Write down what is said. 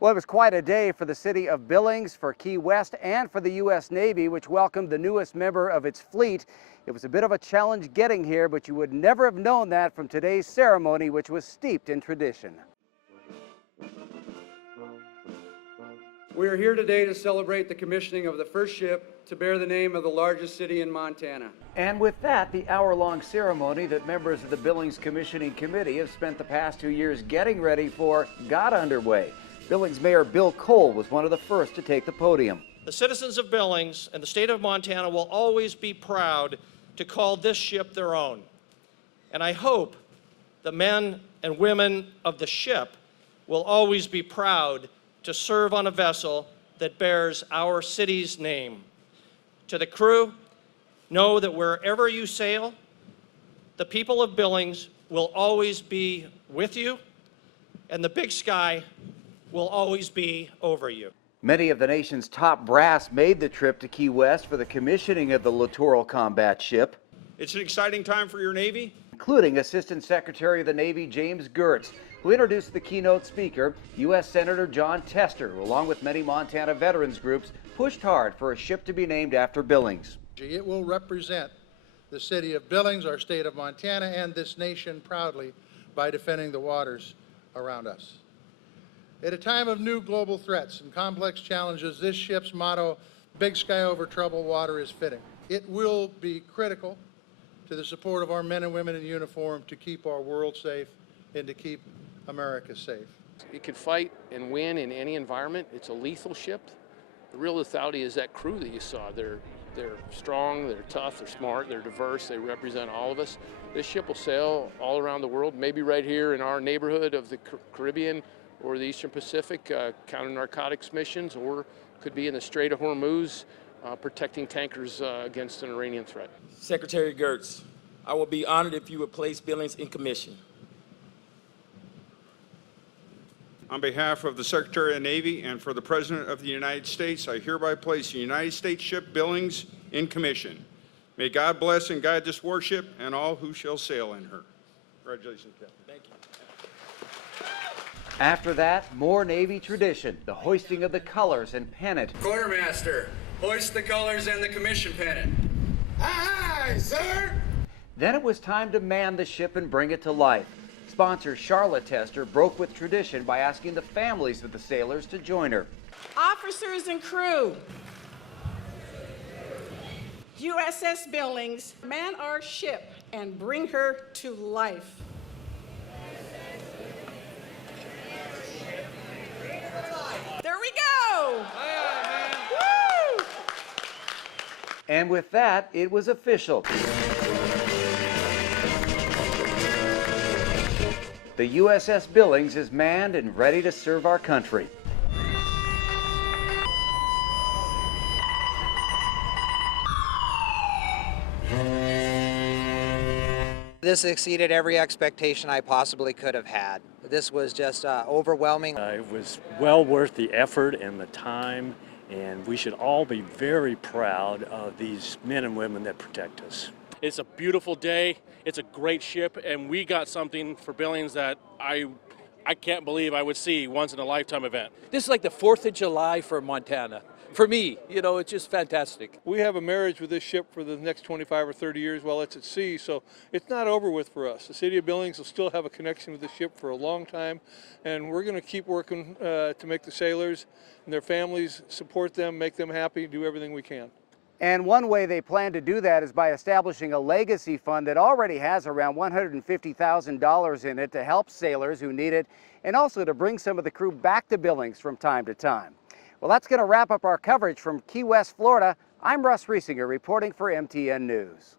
Well, it was quite a day for the city of Billings, for Key West, and for the U.S. Navy, which welcomed the newest member of its fleet. It was a bit of a challenge getting here, but you would never have known that from today's ceremony, which was steeped in tradition. We are here today to celebrate the commissioning of the first ship to bear the name of the largest city in Montana. And with that, the hour-long ceremony that members of the Billings Commissioning Committee have spent the past 2 years getting ready for got underway. Billings Mayor Bill Cole was one of the first to take the podium. The citizens of Billings and the state of Montana will always be proud to call this ship their own. And I hope the men and women of the ship will always be proud to serve on a vessel that bears our city's name. To the crew, know that wherever you sail, the people of Billings will always be with you, and the big sky will always be over you. Many of the nation's top brass made the trip to Key West for the commissioning of the littoral combat ship. It's an exciting time for your Navy, including Assistant Secretary of the Navy James Gertz, who introduced the keynote speaker, U.S. Senator John Tester, who, along with many Montana veterans groups, pushed hard for a ship to be named after Billings. It will represent the city of Billings, our state of Montana, and this nation proudly by defending the waters around us. At a time of new global threats and complex challenges, this ship's motto, "Big Sky Over Troubled Water," is fitting. It will be critical to the support of our men and women in uniform to keep our world safe and to keep America safe. It can fight and win in any environment. It's a lethal ship. The real lethality is that crew that you saw. They're strong, they're tough, they're smart, they're diverse, they represent all of us. This ship will sail all around the world, maybe right here in our neighborhood of the Caribbean or the Eastern Pacific, counter-narcotics missions, or could be in the Strait of Hormuz, protecting tankers against an Iranian threat. Secretary Gertz, I will be honored if you would place Billings in commission. on behalf of the Secretary of the Navy and for the President of the United States, I hereby place the United States ship Billings in commission. May God bless and guide this warship and all who shall sail in her. Congratulations, Captain. Thank you. After that, more Navy tradition, the hoisting of the colors and pennant. Quartermaster, hoist the colors and the commission pennant. Aye, aye, sir! Then it was time to man the ship and bring it to life. Sponsor Charlotte Tester broke with tradition by asking the families of the sailors to join her. Officers and crew, USS Billings, man our ship and bring her to life. There we go! Woo! And with that, it was official. The USS Billings is manned and ready to serve our country. This exceeded every expectation I possibly could have had. This was just overwhelming. It was well worth the effort and the time, and we should all be very proud of these men and women that protect us. It's a beautiful day, it's a great ship, and we got something for Billings that I can't believe I would see once in a lifetime event. This is like the 4th of July for Montana. For me, you know, it's just fantastic. We have a marriage with this ship for the next 25 or 30 years while it's at sea, so it's not over with for us. The city of Billings will still have a connection with the ship for a long time, and we're going to keep working to make the sailors and their families, support them, make them happy, do everything we can. And one way they plan to do that is by establishing a legacy fund that already has around $150,000 in it to help sailors who need it, and also to bring some of the crew back to Billings from time to time. Well, that's going to wrap up our coverage from Key West, Florida. I'm Russ Riesinger reporting for MTN News.